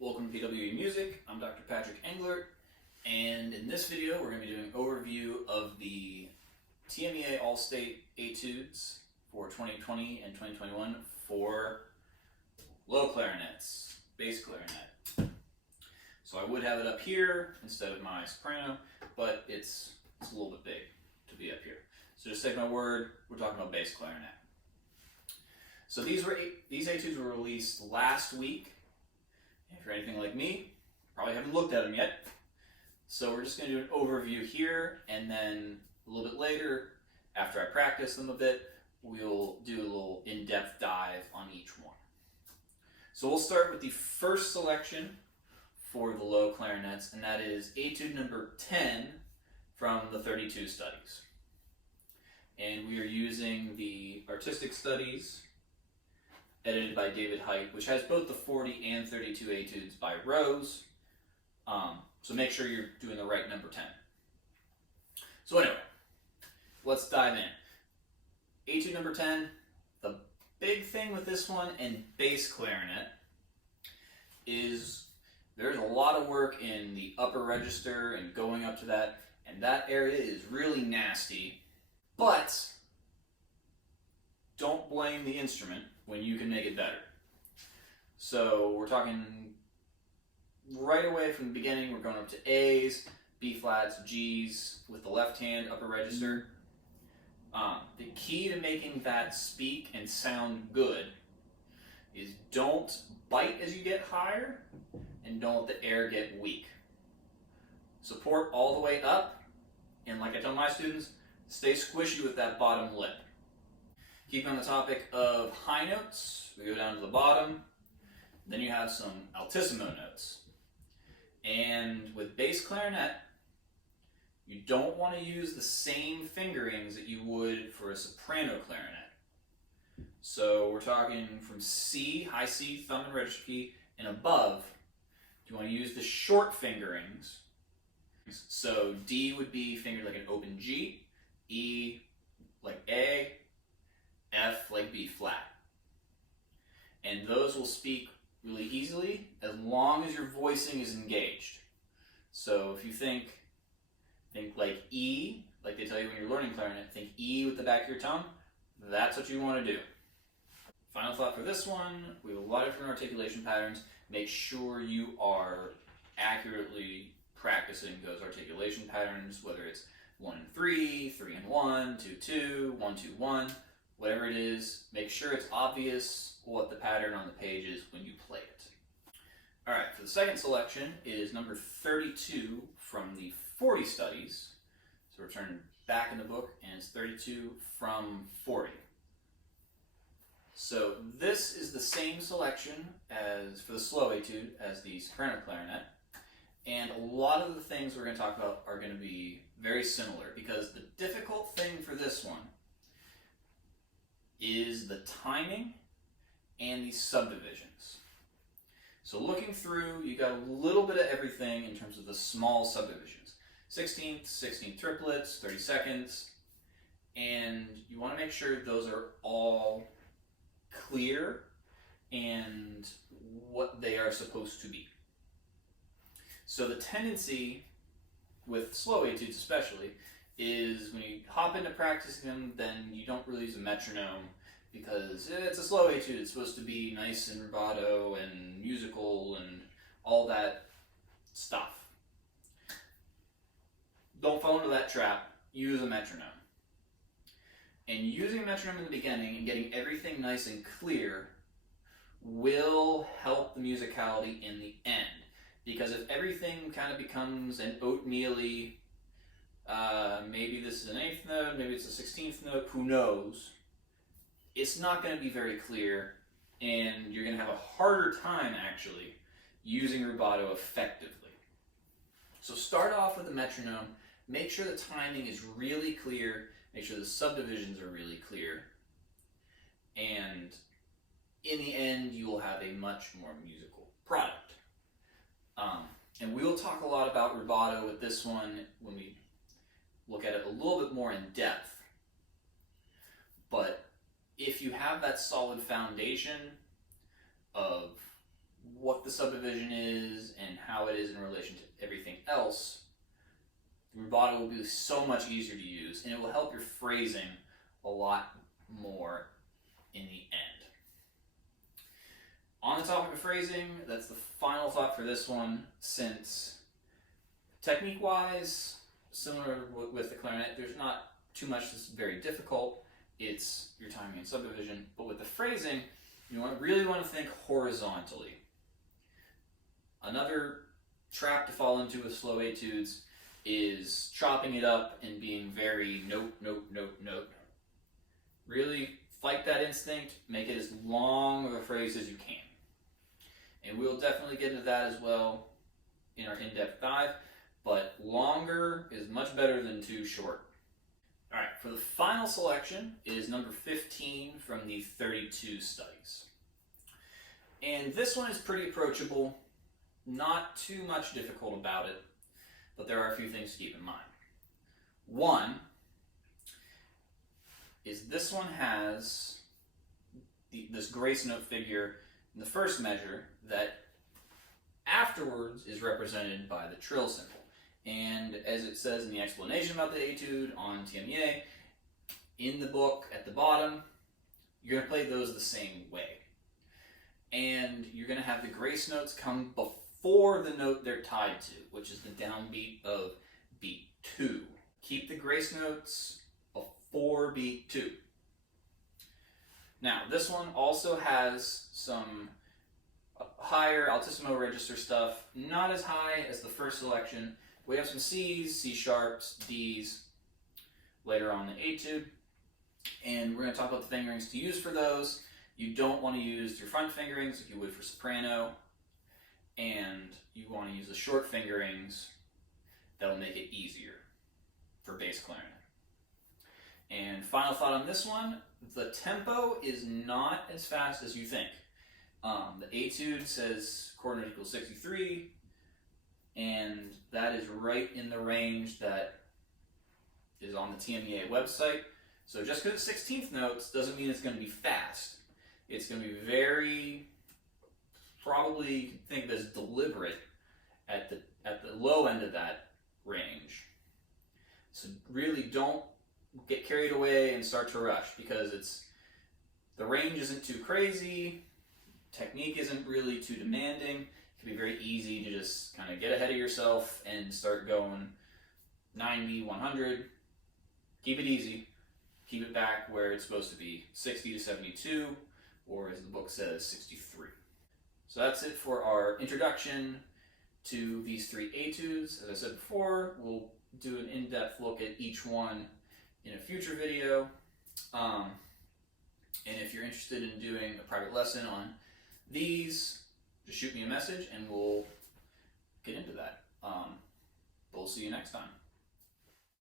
Welcome to PWE Music. I'm Dr. Patrick Englert, and in this video we're going to be doing an overview of the TMEA All-State Etudes for 2020 and 2021 for low clarinets, bass clarinet. So I would have it up here instead of my soprano, but it's a little bit big to be up here. So just take my word, we're talking about bass clarinet. So these etudes were released last week. If you're anything like me, probably haven't looked at them yet. So we're just going to do an overview here, and then a little bit later, after I practice them a bit, we'll do a little in-depth dive on each one. So we'll start with the first selection for the low clarinets, and that is etude number 10 from the 32 studies. And we are using the Artistic Studies edited by David Height, which has both the 40 and 32 etudes by Rose. So make sure you're doing the right number 10. So anyway, let's dive in. Etude number 10, the big thing with this one and bass clarinet is there's a lot of work in the upper register and going up to that, and that area is really nasty. But don't blame the instrument when you can make it better. So we're talking right away from the beginning, we're going up to A's, B flats, G's with the left hand upper register. The key to making that speak and sound good is don't bite as you get higher and don't let the air get weak. Support all the way up, and like I tell my students, stay squishy with that bottom lip. Keeping on the topic of high notes, we go down to the bottom. Then you have some altissimo notes. And with bass clarinet, you don't want to use the same fingerings that you would for a soprano clarinet. So we're talking from C, high C, thumb and register key, and above. You want to use the short fingerings. So D would be fingered like an open G, E like A, F like B flat. And those will speak really easily as long as your voicing is engaged. So if you think like E, like they tell you when you're learning clarinet, think E with the back of your tongue, that's what you want to do. Final thought for this one, we have a lot of different articulation patterns. Make sure you are accurately practicing those articulation patterns, whether it's 1 and 3, 3 and 1, 2, 2, 1, 2, 1. Whatever it is, make sure it's obvious what the pattern on the page is when you play it. Alright, for the second selection is number 32 from the 40 studies. So we're turning back in the book, and it's 32 from 40. So this is the same selection as for the slow etude as the soprano clarinet. And a lot of the things we're going to talk about are going to be very similar, because the difficult thing for this one is the timing and the subdivisions. So looking through, you got a little bit of everything in terms of the small subdivisions. 16th, 16th triplets, 30 seconds, and you want to make sure those are all clear and what they are supposed to be. So the tendency with slow etudes especially is when you hop into practicing them, then you don't really use a metronome because it's a slow etude. It's supposed to be nice and rubato and musical and all that stuff. Don't fall into that trap. Use a metronome. And using a metronome in the beginning and getting everything nice and clear will help the musicality in the end. Because if everything kind of becomes an oatmeal-y, maybe this is an 8th note, maybe it's a 16th note, who knows, it's not going to be very clear, and you're going to have a harder time actually using rubato effectively. So start off with a metronome, make sure the timing is really clear, make sure the subdivisions are really clear, and in the end you will have a much more musical product. And we will talk a lot about rubato with this one when we look at it a little bit more in depth. But if you have that solid foundation of what the subdivision is and how it is in relation to everything else, rubato will be so much easier to use, and it will help your phrasing a lot more in the end. On the topic of phrasing, that's the final thought for this one, since technique-wise, similar with the clarinet, there's not too much that's very difficult. It's your timing and subdivision. But with the phrasing, you really want to think horizontally. Another trap to fall into with slow etudes is chopping it up and being very note, note, note, note. Really fight that instinct, make it as long of a phrase as you can. And we'll definitely get into that as well in our in-depth dive, but longer is much better than too short. All right, for the final selection is number 15 from the 32 studies. And this one is pretty approachable, not too much difficult about it, but there are a few things to keep in mind. One is this one has this grace note figure in the first measure that afterwards is represented by the trill symbol. And as it says in the explanation about the etude on TMEA, in the book at the bottom, you're going to play those the same way. And you're going to have the grace notes come before the note they're tied to, which is the downbeat of beat 2. Keep the grace notes before beat 2. Now, this one also has some higher altissimo register stuff, not as high as the first selection. We have some C's, C sharps, D's later on in the etude, and we're going to talk about the fingerings to use for those. You don't want to use your front fingerings like you would for soprano, and you want to use the short fingerings that'll make it easier for bass clarinet. And final thought on this one, the tempo is not as fast as you think. The etude says quarter note equals 63, and that is right in the range that is on the TMEA website. So just because it's 16th notes doesn't mean it's going to be fast. It's going to be very, probably think of as deliberate at the low end of that range. So really don't get carried away and start to rush, because the range isn't too crazy, technique isn't really too demanding. It can be very easy to just kind of get ahead of yourself and start going 90, 100. Keep it easy. Keep it back where it's supposed to be, 60 to 72, or as the book says, 63. So that's it for our introduction to these 3 etudes. As I said before, we'll do an in-depth look at each one in a future video. And if you're interested in doing a private lesson on these, just shoot me a message and we'll get into that. We'll see you next time.